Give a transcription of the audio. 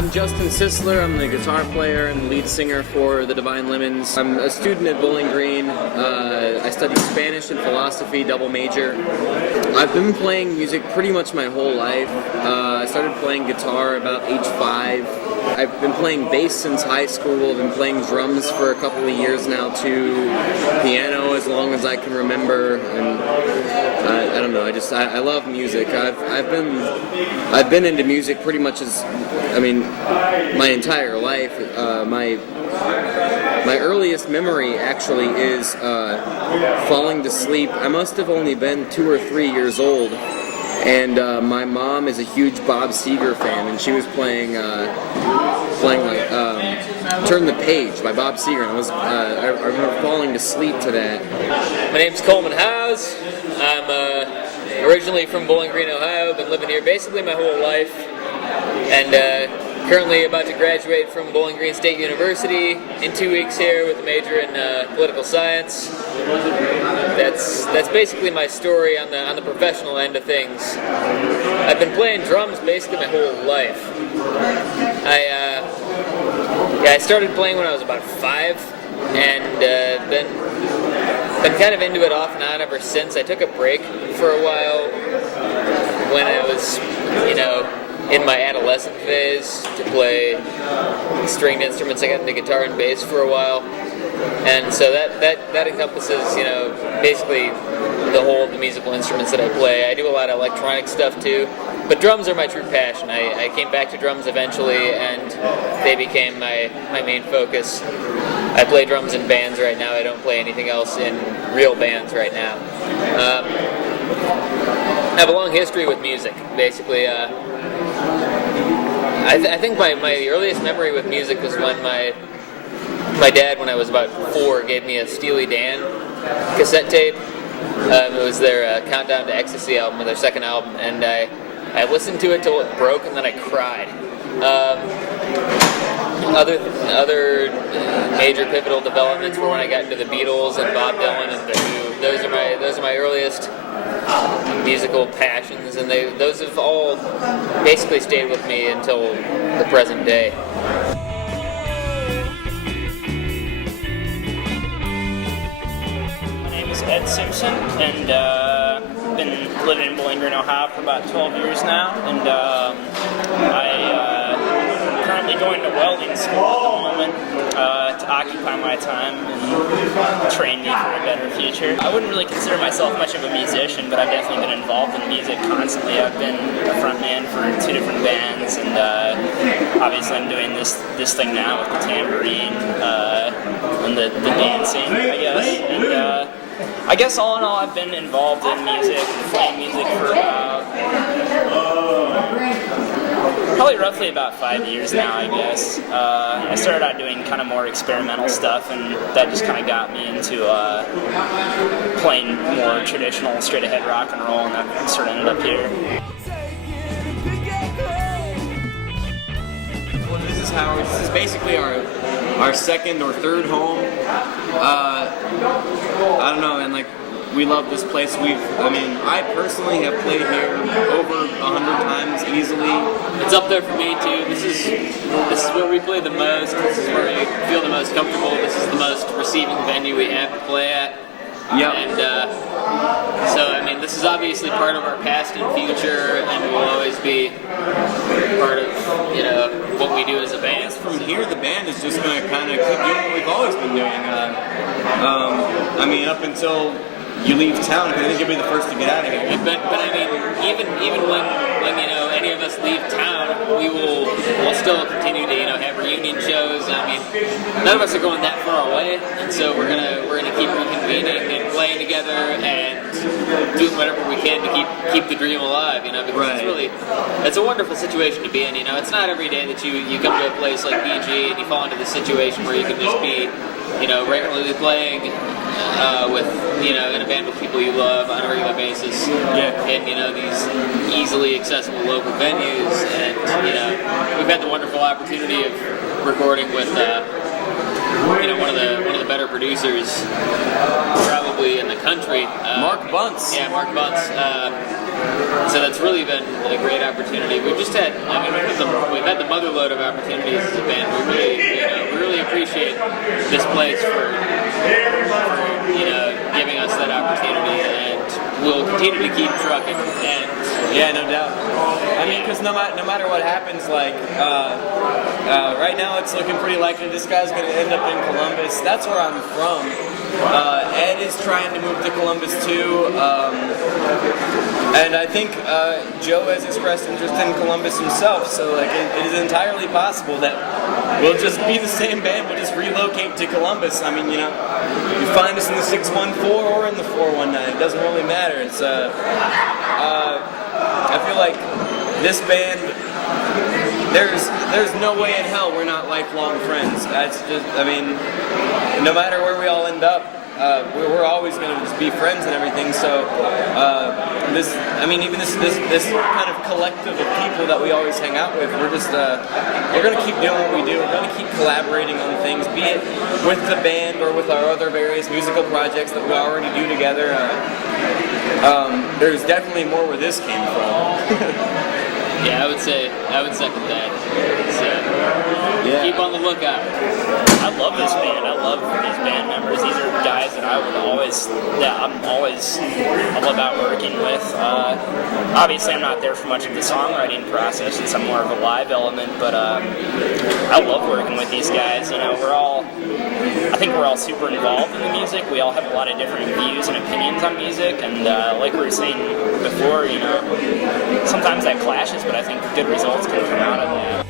I'm Justin Sisler. I'm the guitar player and lead singer for the Divine Lemons. I'm a student at Bowling Green. I study Spanish and philosophy, double major. I've been playing music pretty much my whole life. I started playing guitar about age 5. I've been playing bass since high school. I've been playing drums for a couple of years now too. Piano as long as I can remember. And I don't know. I love music. I've been into music pretty much my entire life. My earliest memory actually is falling to sleep. I must have only been 2 or 3 years old, and my mom is a huge Bob Seger fan, and she was playing "Turn the Page" by Bob Seger, and I remember falling to sleep to that. My name's Coleman Howes. I'm originally from Bowling Green, Ohio. Been living here basically my whole life, and currently about to graduate from Bowling Green State University in 2 weeks here with a major in political science. That's basically my story on the professional end of things. I've been playing drums basically my whole life. I started playing when I was about 5, and been kind of into it off and on ever since. I took a break for a while when I was, in my adolescent phase to play stringed instruments. I got into guitar and bass for a while, and so that encompasses, basically the whole of the musical instruments that I play. I do a lot of electronic stuff too, but drums are my true passion. I came back to drums eventually, and they became my main focus. I play drums in bands right now. I don't play anything else in real bands right now. I have a long history with music, basically. I think my earliest memory with music was when my dad, when I was about 4, gave me a Steely Dan cassette tape. It was their Countdown to Ecstasy album, their second album, and I listened to it till it broke, and then I cried. Other major pivotal developments were when I got into the Beatles and Bob Dylan and The Who. Those are my earliest musical passions, and those have all basically stayed with me until the present day. My name is Ed Simpson, and I've been living in Bowling Green, Ohio for about 12 years now, and I'm currently going to welding school at the moment to occupy my time and train me for a better future. I wouldn't really consider myself much of a musician, but I've definitely been involved in music constantly. I've been a frontman for 2 different bands, and obviously I'm doing this thing now with the tambourine and the dancing, I guess. And I guess all in all, I've been involved in music, playing music for probably roughly about 5 years now, I guess. I started out doing kind of more experimental stuff, and that just kind of got me into playing more traditional straight-ahead rock and roll, and that sort of ended up here. Well, this is Howard. This is basically our second or third home. I don't know, and we love this place. I personally have played here over 100 times easily. It's up there for me too. This is where we play the most. This is where we feel the most comfortable. This is the most receiving venue we have to play at. Yep. And this is obviously part of our past and future, and will always be part of what we do as a band. From here, the band is just going to kind of keep doing what we've always been doing. Up until you leave town, because I think you'll be the first to get out of here. But even when any of us leave town, we'll still continue to have reunion shows. None of us are going that far away, and so we're gonna keep reconvening and playing together and doing whatever we can to keep the dream alive. Because right. it's a wonderful situation to be in. It's not every day that you come to a place like BG and you fall into this situation where you can just be regularly playing with in a band with people you love on a regular basis, and these easily accessible local venues, and we've had the wonderful opportunity of recording with one of the better producers probably in the country. Mark Bunce. Yeah, Mark Bunce. So that's really been a great opportunity. We've just had, I mean, we've had the motherload of opportunities as a band. We really appreciate this place for giving us that opportunity, and we'll continue to keep trucking. And yeah, no doubt. I mean, because no matter what happens, like right now it's looking pretty likely this guy's going to end up in Columbus. That's where I'm from. Ed is trying to move to Columbus too, and I think Joe has expressed interest in Columbus himself. So like, it is entirely possible that we'll just be the same band. We'll just relocate to Columbus. I mean, you find us in the 614 or in the 419. It doesn't really matter. It's I feel like this band, there's no way in hell we're not lifelong friends. That's just, I mean, no matter where we all end up, we're always going to just be friends and everything. So this kind of collective of people that we always hang out with, we're going to keep doing what we do. We're going to keep collaborating on things, be it with the band or with our other various musical projects that we already do together. There's definitely more where this came from. yeah, I would second that. So keep on the lookout. I love this band. I love these band members. These are guys that I'm always all about working with. Obviously, I'm not there for much of the songwriting process since I'm more of a live element, but I love working with these guys. I think we're all super involved in the music. We all have a lot of different views and opinions on music, and like we were saying before, sometimes that clashes, but I think good results can come out of that.